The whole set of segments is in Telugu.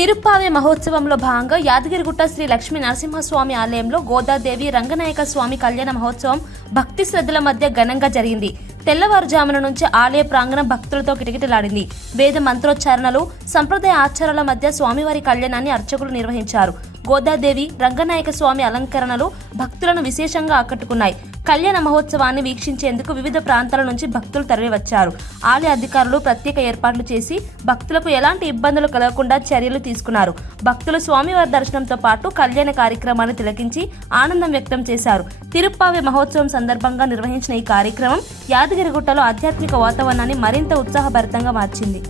తిరుప్పావే మహోత్సవంలో భాగంగా యాదగిరిగుట్ట శ్రీ లక్ష్మీ నరసింహస్వామి ఆలయంలో గోదాదేవి రంగనాయక స్వామి కళ్యాణ మహోత్సవం భక్తి శ్రద్ధల మధ్య ఘనంగా జరిగింది. తెల్లవారుజామున నుంచి ఆలయ ప్రాంగణం భక్తులతో కిటకిటలాడింది. వేద మంత్రోచ్చారణలు, సంప్రదాయ ఆచారాల మధ్య స్వామివారి కళ్యాణాన్ని అర్చకులు నిర్వహించారు. గోదాదేవి రంగనాయక స్వామి అలంకరణలు భక్తులను విశేషంగా ఆకట్టుకున్నాయి. కళ్యాణ మహోత్సవాన్ని వీక్షించేందుకు వివిధ ప్రాంతాల నుంచి భక్తులు తరలివచ్చారు. ఆలయ అధికారులు ప్రత్యేక ఏర్పాట్లు చేసి భక్తులకు ఎలాంటి ఇబ్బందులు కలగకుండా చర్యలు తీసుకున్నారు. భక్తులు స్వామివారి దర్శనంతో పాటు కళ్యాణ కార్యక్రమాన్ని తిలకించి ఆనందం వ్యక్తం చేశారు. తిరుప్పావే మహోత్సవం సందర్భంగా నిర్వహించిన ఈ కార్యక్రమం యాదగిరిగుట్టలో ఆధ్యాత్మిక వాతావరణాన్ని మరింత ఉత్సాహభరితంగా మార్చింది.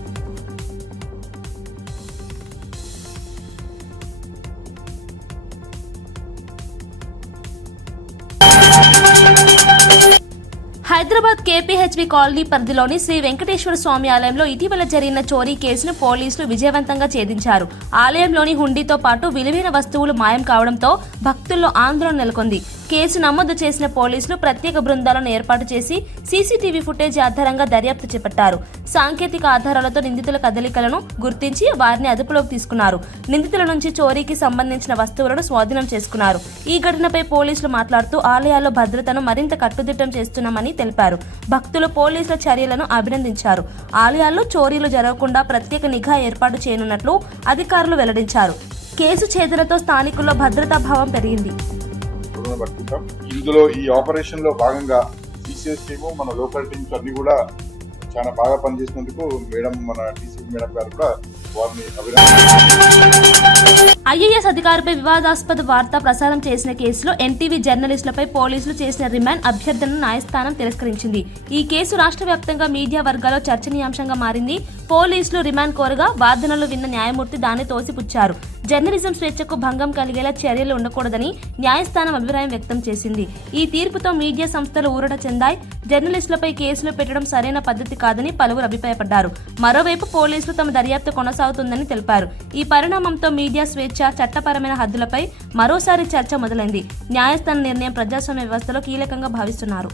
హైదరాబాద్ కేపీహెచ్బీ కాలనీ పరిధిలోని శ్రీ వెంకటేశ్వర స్వామి ఆలయంలో ఇటీవల జరిగిన చోరీ కేసును పోలీసులు విజయవంతంగా ఛేదించారు. ఆలయంలోని హుండీతో పాటు విలువైన వస్తువులు మాయం కావడంతో భక్తుల్లో ఆందోళన నెలకొంది. కేసు నమోదు చేసిన పోలీసులు ప్రత్యేక బృందాలను ఏర్పాటు చేసి సీసీటీవీ ఫుటేజ్ ఆధారంగా దర్యాప్తు చేపట్టారు. సాంకేతిక ఆధారాలతో నిందితుల కదలికలను గుర్తించి వారిని అదుపులోకి తీసుకున్నారు. నిందితుల నుంచి చోరీకి సంబంధించిన వస్తువులను స్వాధీనం చేసుకున్నారు. ఈ ఘటనపై పోలీసులు మాట్లాడుతూ ఆలయాల్లో భద్రతను మరింత కట్టుదిట్టం చేస్తున్నామని తెలిపారు. భక్తులు పోలీసుల చర్యలను అభినందించారు. ఆలయాల్లో చోరీలు జరగకుండా ప్రత్యేక నిఘా ఏర్పాటు చేయనున్నట్లు అధికారులు వెల్లడించారు. కేసు ఛేదనతో స్థానికుల్లో భద్రతా భావం పెరిగింది. ఇందులో ఈ ఆపరేషన్ లో భాగంగా సిసిఎస్ టీము, మన లోకల్ టీమ్స్ అన్ని కూడా చాలా బాగా పనిచేసినందుకు మేడం, మన డీసీ మేడం గారు కూడా వారిని ఐఏఎస్ అధికారిపై వివాదాస్పద వార్త ప్రసారం చేసిన కేసులో ఎన్టీవీ జర్నలిస్టులపై పోలీసులు చేసిన రిమాండ్ అభ్యర్థనను న్యాయస్థానం తిరస్కరించింది. ఈ కేసు రాష్ట్ర వ్యాప్తంగా మీడియా వర్గాల్లో చర్చనీయాంశంగా మారింది. పోలీసులు రిమాండ్ కోరగా వాదనలు విన్న న్యాయమూర్తి దాన్ని తోసిపుచ్చారు. జర్నలిజం స్వేచ్ఛకు భంగం కలిగేలా చర్యలు ఉండకూడదని న్యాయస్థానం అభిప్రాయం వ్యక్తం చేసింది. ఈ తీర్పుతో మీడియా సంస్థలు ఊరట చెందాయి. జర్నలిస్టులపై కేసులు పెట్టడం సరైన పద్ధతి కాదని పలువురు అభిప్రాయపడ్డారు. మరోవైపు పోలీసులు తమ దర్యాప్తు కొనసాగుతుందని తెలిపారు. ఈ పరిణామంతో మీడియా స్వేచ్ఛ, చట్టపరమైన హద్దులపై మరోసారి చర్చ మొదలైంది. న్యాయస్థాన నిర్ణయం ప్రజాస్వామ్య వ్యవస్థలో కీలకంగా భావిస్తున్నారు.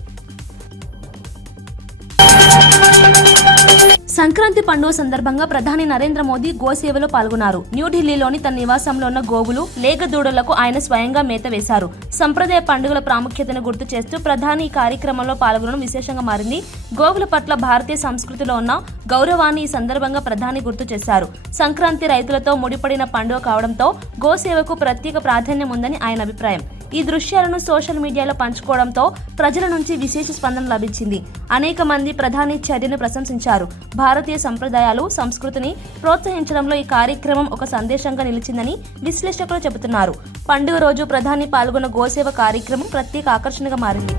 సంక్రాంతి పండుగ సందర్భంగా ప్రధాని నరేంద్ర మోదీ గోసేవలో పాల్గొన్నారు. న్యూఢిల్లీలోని తన నివాసంలో ఉన్న గోవులు, లేగదూడలకు ఆయన స్వయంగా మేత వేశారు. సంప్రదాయ పండుగల ప్రాముఖ్యతను గుర్తు చేస్తూ ప్రధాని ఈ కార్యక్రమంలో పాల్గొనడం విశేషంగా మారింది. గోవుల పట్ల భారతీయ సంస్కృతిలో ఉన్న గౌరవాన్ని ఈ సందర్భంగా ప్రధాని గుర్తు చేశారు. సంక్రాంతి రైతులతో ముడిపడిన పండుగ కావడంతో గోసేవకు ప్రత్యేక ప్రాధాన్యం ఉందని ఆయన అభిప్రాయం. ఈ దృశ్యాలను సోషల్ మీడియాలో పంచుకోవడంతో ప్రజల నుంచి విశేష స్పందన లభించింది. అనేక మంది ప్రధాని చర్యను ప్రశంసించారు. భారతీయ సంప్రదాయాలు, సంస్కృతిని ప్రోత్సహించడంలో ఈ కార్యక్రమం ఒక సందేశంగా నిలిచిందని విశ్లేషకులు చెబుతున్నారు. పండుగ రోజు ప్రధాని పాల్గొన్న గోసేవ కార్యక్రమం ప్రత్యేక ఆకర్షణగా మారింది.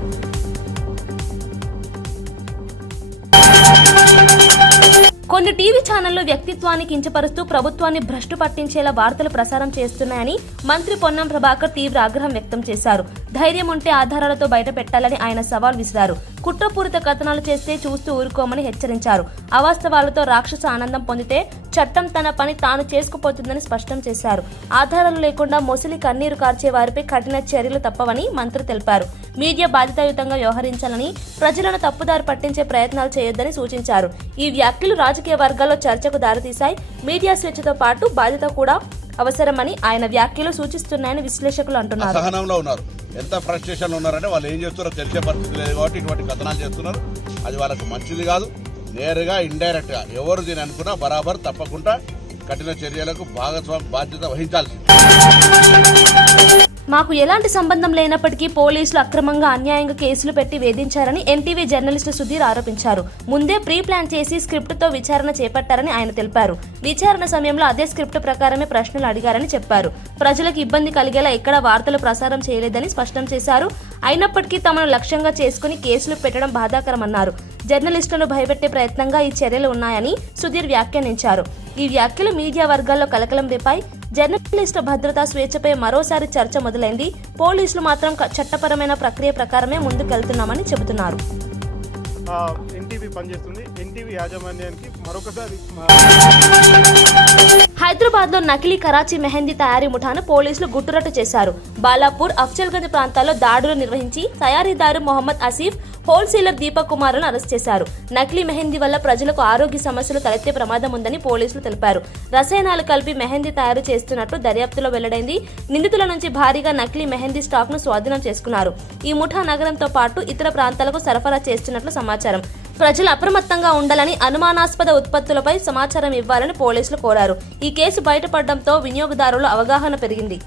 కొన్ని టీవీ ఛానళ్లు వ్యక్తిత్వాన్ని కించపరుస్తూ ప్రభుత్వాన్ని భ్రష్టు పట్టించేలా వార్తలు ప్రసారం చేస్తున్నాయని మంత్రి పొన్నం ప్రభాకర్ తీవ్ర ఆగ్రహం వ్యక్తం చేశారు. ధైర్యం ఉంటే ఆధారాలతో బయట పెట్టాలని ఆయన సవాల్ విసిరారు. కుట్రపూరిత కథనాలు చేస్తే చూస్తూ ఊరుకోమని హెచ్చరించారు. అవాస్తవాలతో రాక్షస ఆనందం పొందితే చట్టం తన పని తాను చేసుకుపోతుందని స్పష్టం చేశారు. ఆధారాలు లేకుండా మొసలి కన్నీరు కార్చే వారిపై కఠిన చర్యలు తప్పవని మంత్రి తెలిపారు. మీడియా బాధ్యతాయుతంగా వ్యవహరించాలని, ప్రజలను తప్పుదారి పట్టించే ప్రయత్నాలు చేయొద్దని సూచించారు. ఈ వ్యాఖ్యలు రాజకీయ వర్గాల్లో చర్చకు దారితీశాయి. మీడియా స్వేచ్ఛతో పాటు బాధ్యత కూడా అవసరమని ఆయన వ్యాఖ్యలు సూచిస్తున్నాయని విశ్లేషకులు అంటున్నారు. ఎంత ఫ్రస్ట్రేషన్ ఉన్నారంటే వాళ్ళు ఏం చేస్తున్నారో తెలిసే పరిస్థితి లేదు కాబట్టి ఇటువంటి కథనాలు చేస్తున్నారు. అది వాళ్ళకు మంచిది కాదు. నేరుగా ఇండైరెక్ట్ గా ఎవరు దీని అనుకున్నా బరాబర్ తప్పకుండా కఠిన చర్యలకు బాధ్యత వహించాల్సింది. మాకు ఎలాంటి సంబంధం లేనప్పటికీ పోలీసులు అక్రమంగా, అన్యాయంగా కేసులు పెట్టి వేధించారని ఎన్టీవీ జర్నలిస్టు సుధీర్ ఆరోపించారు. ముందే ప్రీ ప్లాన్ చేసి స్క్రిప్ట్తో విచారణ చేపట్టారని ఆయన తెలిపారు. విచారణ సమయంలో అదే స్క్రిప్ట్ ప్రకారమే ప్రశ్నలు అడిగారని చెప్పారు. ప్రజలకు ఇబ్బంది కలిగేలా ఎక్కడా వార్తలు ప్రసారం చేయలేదని స్పష్టం చేశారు. అయినప్పటికీ తమను లక్ష్యంగా చేసుకుని కేసులు పెట్టడం బాధాకరమన్నారు. జర్నలిస్టులను భయపెట్టే ప్రయత్నంగా ఈ చర్యలు ఉన్నాయని సుధీర్ వ్యాఖ్యానించారు. ఈ వ్యాఖ్యలు మీడియా వర్గాల్లో కలకలం రేపాయి. జర్నలిస్టుల భద్రతా స్వేచ్ఛపై మరోసారి చర్చ మొదలైంది. పోలీసులు మాత్రం చట్టపరమైన ప్రక్రియ ప్రకారమే ముందుకెళ్తున్నామని చెబుతున్నారు. ఎన్టీవీ పనిచేస్తుంది. ఎన్టీవీ యాజమాన్యానికి మరొకసారి హైదరాబాద్ లో నకిలీ కరాచీ మెహందీ తయారీ ముఠాను పోలీసులు గుట్టురట్టు చేశారు. బాలాపూర్, అఫ్జల్గంజ్ ప్రాంతాల్లో దాడులు నిర్వహించి తయారీదారు మొహమ్మద్ ఆసిఫ్, హోల్సేలర్ దీపక్ కుమార్ను అరెస్ట్ చేశారు. నకిలీ మెహందీ వల్ల ప్రజలకు ఆరోగ్య సమస్యలు తలెత్తే ప్రమాదం ఉందని పోలీసులు తెలిపారు. రసాయనాలు కలిపి మెహందీ తయారు చేస్తున్నట్లు దర్యాప్తులో వెల్లడైంది. నిందితుల నుంచి భారీగా నకిలీ మెహందీ స్టాక్ ను స్వాధీనం చేసుకున్నారు. ఈ ముఠా నగరంతో పాటు ఇతర ప్రాంతాలకు సరఫరా చేస్తున్నట్లు సమాచారం. ప్రజలు అప్రమత్తంగా ఉండాలని, అనుమానాస్పద ఉత్పత్తులపై సమాచారం ఇవ్వాలని పోలీసులు కోరారు. ఈ కేసు బయటపడడంతో వినియోగదారుల అవగాహన పెరిగింది.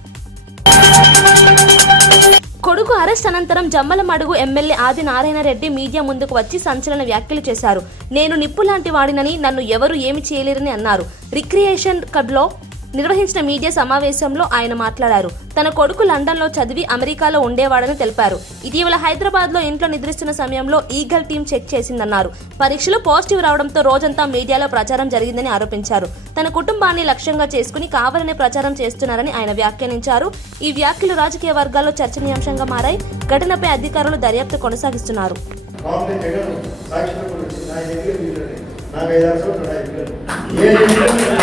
కొడుకు అరెస్ట్ అనంతరం జమ్మలమడుగు ఎమ్మెల్యే ఆది నారాయణ రెడ్డి మీడియా ముందుకు వచ్చి సంచలన వ్యాఖ్యలు చేశారు. నేను నిప్పు లాంటి వాడినని, నన్ను ఎవరు ఏమి చేయలేరని అన్నారు. రిక్రియేషన్ క్లబ్లో నిర్వహించిన మీడియా సమావేశంలో ఆయన మాట్లాడారు. తన కొడుకు లండన్లో చదివి అమెరికాలో ఉండేవాడని తెలిపారు. ఇటీవల హైదరాబాద్లో ఇంట్లో నిద్రిస్తున్న సమయంలో ఈగల్ టీం చెక్ చేసిందన్నారు. పరీక్షలో పాజిటివ్ రావడంతో రోజంతా మీడియాలో ప్రచారం జరిగిందని ఆరోపించారు. తన కుటుంబాన్ని లక్ష్యంగా చేసుకుని కావాలనే ప్రచారం చేస్తున్నారని ఆయన వ్యాఖ్యానించారు. ఈ వ్యాఖ్యలు రాజకీయ వర్గాల్లో చర్చనీయాంశంగా మారాయి. ఘటనపై అధికారులు దర్యాప్తు కొనసాగిస్తున్నారు. నాకు 5 సంవత్సరాలు